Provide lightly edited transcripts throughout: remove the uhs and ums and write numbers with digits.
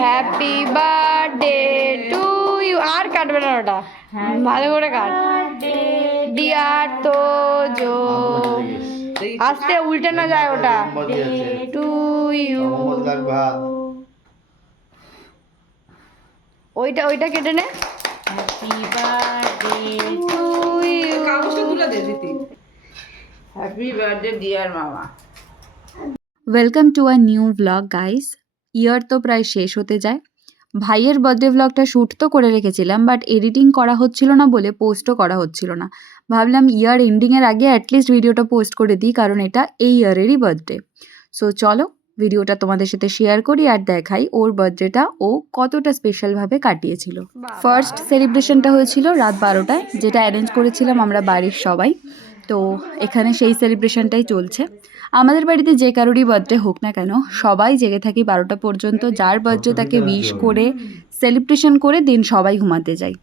Happy birthday to you. আর কাটবে না ওটা, ভালো করে কাট। ডিয়ার তো জো, আস্তে উল্টে না যায় ওটা। টু ইউ, ওইটা ওইটা কেটে নে। Happy birthday to you. কাগজটা তুলে দে দিতি। হ্যাপি বার্থডে ডিয়ার মামা। Welcome to a new blog guys. Year তো প্রায় শেষ হতে যায়। ভাইয়ের বার্থডে ব্লগটা শ্যুট তো করে রেখেছিলাম, বাট এডিটিং করা হচ্ছিল না বলে পোস্টও করা হচ্ছিল না। ভাবলাম ইয়ার এন্ডিংয়ের আগে অ্যাটলিস্ট ভিডিওটা পোস্ট করে দিই, কারণ এটা এই ইয়ারেরই বার্থডে। সো চলো ভিডিওটা তোমাদের সাথে শেয়ার করি আর দেখাই ওর বার্থডেটা ও কতটা স্পেশালভাবে কাটিয়েছিল। ফার্স্ট সেলিব্রেশনটা হয়েছিল রাত 12টায়, যেটা অ্যারেঞ্জ করেছিলাম আমরা বাড়ির সবাই। তো এখানে সেই সেলিব্রেশনটাই চলছে। আমাদের বাড়িতে যে কারোরই বার্থডে হোক না কেন, সবাই জেগে থাকি 12টা পর্যন্ত। যার বার্থডে তাকে উইশ করে সেলিব্রেশন করে দিন সবাই ঘুমাতে যাই।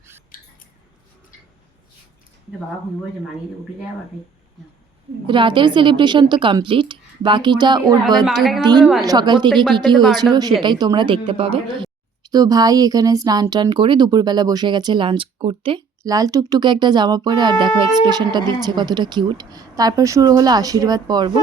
রাতের সেলিব্রেশন তো কমপ্লিট, বাকিটা ওর বার্থডে দিন সকাল থেকে কি কি হয়েছিল সেটাই তোমরা দেখতে পাবে। তো ভাই এখানে স্নান টান করে দুপুরবেলা বসে গেছে লাঞ্চ করতে। লাল টুকটুকে একটা জামা পরে, আর দেখো এক্সপ্রেশনটা দিচ্ছে কতটা কিউট। তারপর শুরু হলো আশীর্বাদ পর্ব।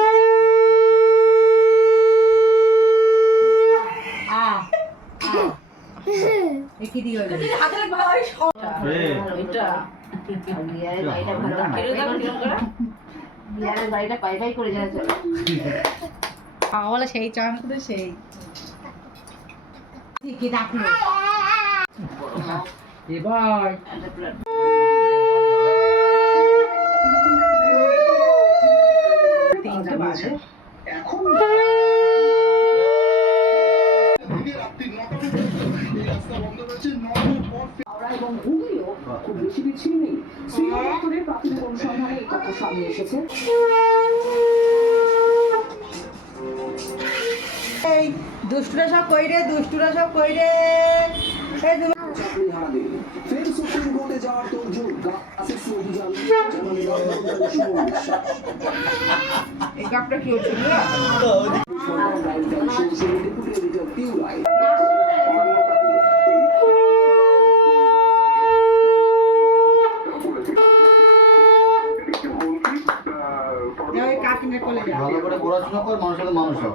সেই চান করে সেই এবার তিনটে বাজে এখন এবং হুগলিও খুব বেশি বিচ্ছিন্ন নেই। শ্রীনগর দপ্তরের প্রাথমিক অনুসন্ধানে এই তথ্য সামনে এসেছে। এই দুষ্টুরা সব কই রে, দুষ্টুরা সব কই রে। ফের সুপ্রিম কোর্টে যাওয়ার তোড়জোড়, অভিযান এই কাপটা কি হচ্ছে? ভালো করে পড়াশোনা কর, মানুষের মানুষ হোক।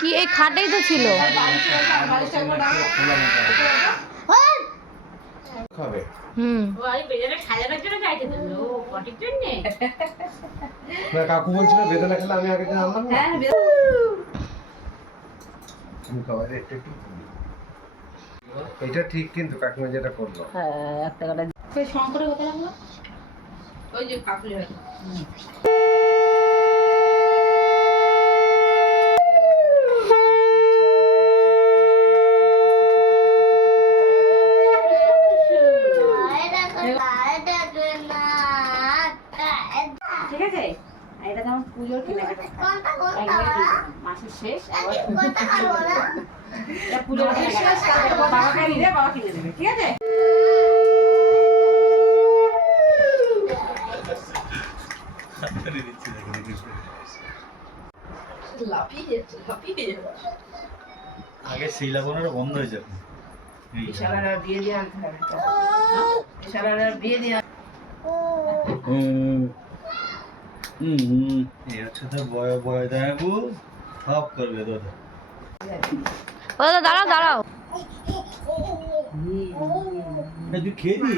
কি এই খাটেই তো ছিল। কাকু বলছিল বেদনা খেলে আমি আগে আনলাম না। এটা ঠিক, কিন্তু কাকিমা যেটা করলো একটা কথা শঙ্করে কোথায় লাগলো? ওই যে কাকুলি ঠিক আছে। এটা যেমন পুজোর কেনাকাটা মাসের শেষ, পুজোর বাবাকে নিলে বাবা কিনে দেবে, ঠিক আছে। আগে সেই লাগানোটা বন্ধ হয়ে যাবে। বিয়ে দিয়ে আনতে হবে, বিয়ে দিয়ে বয় বয় দেবো সব করবে দাদা। দাঁড়াও দাঁড়াও, তুই খেয়ে দি।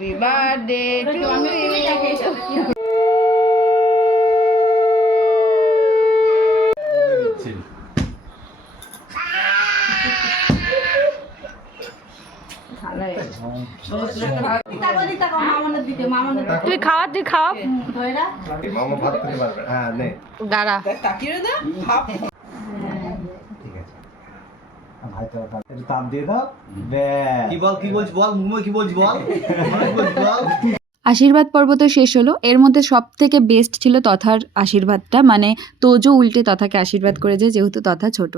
Happy birthday to you. তুই খাওয়া, তুই খাওয়া। মামা ভাত খেতে পারবে। হ্যাঁ নে দাঁড়া। একটু তাপ দিয়ে দাও, ব্যাস। কি বলছি বল মুম্বাই কি বলছি বল বল। আশীর্বাদ পর্ব তো শেষ হলো। এর মধ্যে সব থেকে বেস্ট ছিল তথার আশীর্বাদটা, মানে তোজো উল্টে তথাকে আশীর্বাদ করেছে যেহেতু তথা ছোট।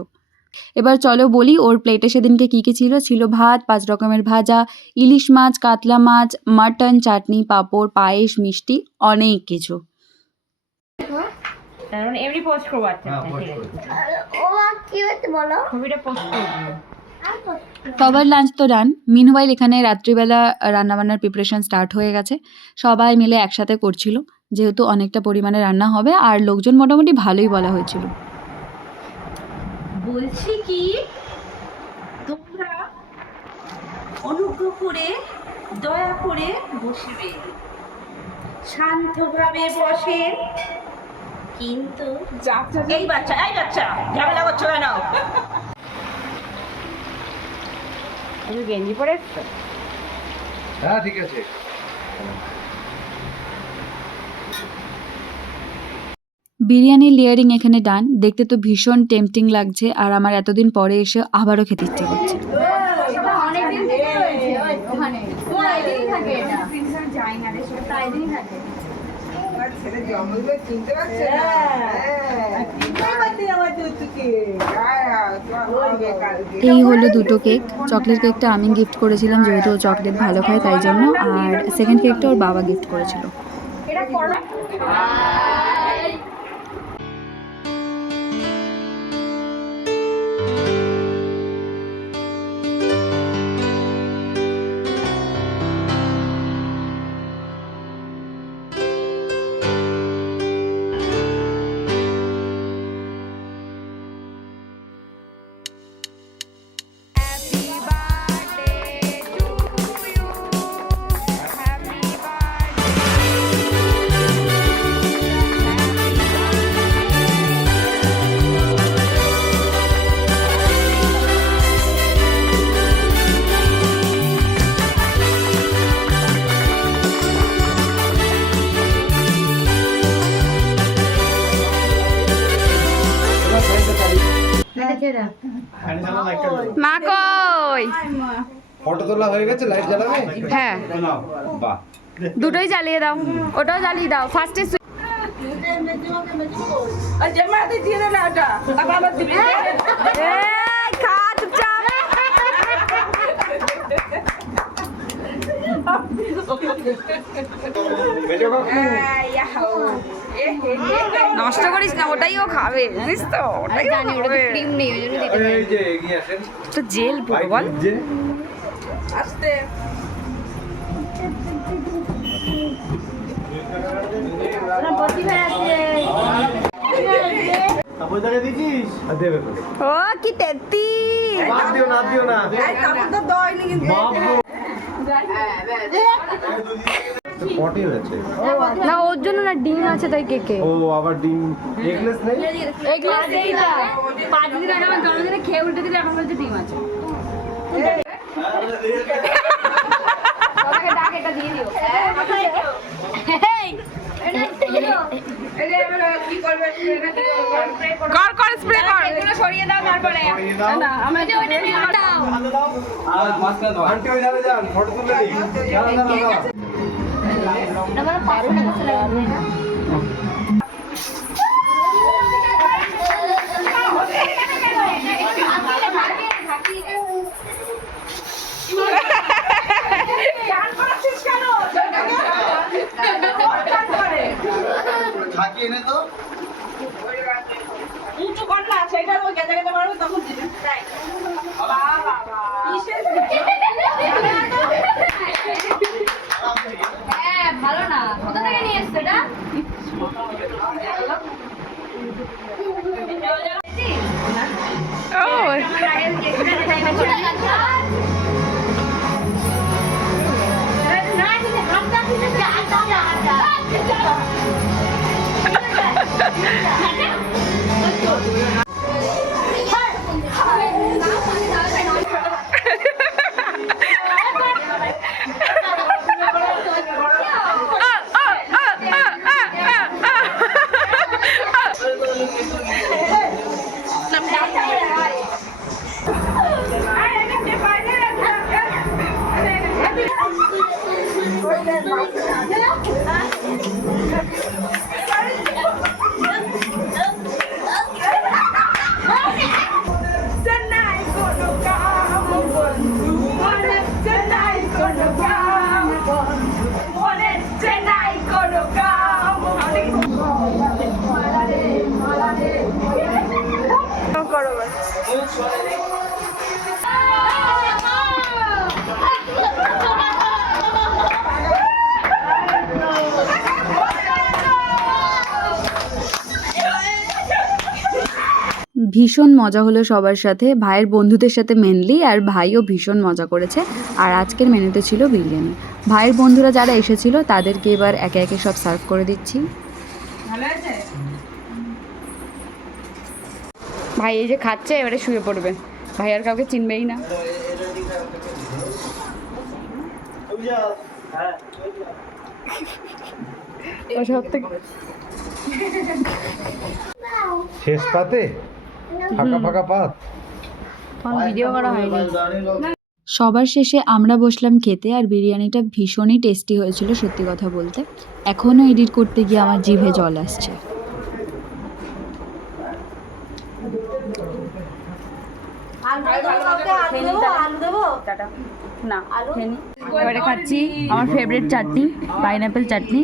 এবার চলো বলি ওর প্লেটে সেদিনকে কী কী ছিল। ছিল ভাত, 5 রকমের ভাজা, ইলিশ মাছ, কাতলা মাছ, মাটন, চাটনি, পাঁপড়, পায়েস, মিষ্টি, অনেক কিছু। এমনি পোস্ট করবো। আচ্ছা ছবিটা পোস্ট করবো। সবার লাঞ্চ তো ডান। মিনওয়াইল এখানে রাত্রিবেলা রান্নাবান্নার প্রিপারেশন স্টার্ট হয়ে গেছে। সবাই মিলে একসাথে করছিল যেহেতু অনেকটা পরিমাণে রান্না হবে, আর লোকজন মোটামুটি ভালোই বলা হয়েছিল। বলছি কি তোমরা অনুগ্রহ করে দয়া করে বসবে, শান্তভাবে বসেন। কিন্তু এই বাচ্চা ঝামেলা করছো কেন? তুমি গেঞ্জি পরে এসছো? হ্যাঁ ঠিক আছে। বিরিয়ানির লেয়ারিং এখানে ডান। দেখতে তো ভীষণ টেম্পটিং লাগছে, আর আমার এতদিন পরে এসে আবারও খেতে ইচ্ছে করছে। এই হলো দুটো কেক। চকলেট কেকটা আমি গিফট করেছিলাম যেহেতু ও চকলেট ভালো খায় তাই জন্য, আর সেকেন্ড কেকটা ওর বাবা গিফট করেছিল। মা কই? ফটো তোলা হয়ে গেছে, লাইট জ্বালাবে? হ্যাঁ বাহ, দুটোই জ্বালিয়ে দাও, ওটাও জ্বালিয়ে দাও। ফার্স্টে খা চুপচাপ। নষ্ট করিস না, ওটাই ও খাবে জানিস তো, ওটাই জানি। ওটা ক্রিম নেই ওই জন্য দিতে এই যে এগিয়ে আসেন। তো জেল পুরো বল। যে আস্তে তারপর জায়গায় দিছিস আর দেবে তো। ও কি তেত্তি। বাদ দিও না পটি হয়েছে। না ওর জন্য না, ডিম আছে তাই কেকে। ও আবার ডিম এগলেস নেই। এগুলো এইটা 5 দিন আগে আমার জন্মদিনে খেয়ে উল্টে দিলে এখন বলতে ডিম আছে। ওটাকে ডাক, এটা দিয়ে দিও। কর স্প্রে কর, এগুলো সরিয়ে দাও তারপরে। না আমি যে ওইটা নিয়ে দাও। আর মাঝখানে দাও। আন্টি ওই ধারে যান, ফটো তুলে দিই। দাঁড়াও। আমরা পারো না চলে যাবে না। ঝাঁকি এনে তো। উঁচু কর না, সেটা ওই গেজা গেজা মারবে তখন দিবি। তাই বাবা হ্যাঁ ভালো না, কোথা থেকে নিয়ে এসছো এটা? ভীষণ মজা হলো সবার সাথে, ভাইয়ের বন্ধুদের সাথে মেনলি, আর ভাইও ভীষণ মজা করেছে। আর আজকের মেনুতে ছিল বিরিয়ানি। ভাইয়ের বন্ধুরা যারা এসেছিল তাদেরকে এবার একে একে সব সার্ভ করে দিচ্ছি। ভাই এই যে খাচ্ছে, এবারে শুয়ে পড়বে। ভাই আর কাউকে চিনবেই না। ও সব থেকে শেষ পাতে ফাঁকা ফাঁকা পাত। ভিডিও করা হয়নি। সবার শেষে আমরা বসলাম খেতে, আর বিরিয়ানিটা ভীষণই টেস্টি হয়েছিল সত্যি কথা বলতে। এখনও এডিট করতে গিয়ে আমার জিভে জল আসছে। এবারে খাচ্ছি আমার ফেভারিট চাটনি, পাইনাপেল চাটনি।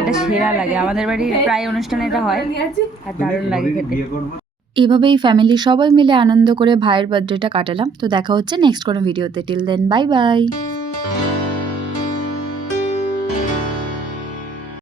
এটা সেরা লাগে, আমাদের বাড়ির প্রায় অনুষ্ঠানে এটা হয় আর দারুণ লাগে খেতে। এভাবেই ফ্যামিলি সবাই মিলে আনন্দ করে ভাইয়ের বার্থডেটা কাটালাম। তো দেখা হচ্ছে নেক্সট কোনো ভিডিওতে। Till then bye by.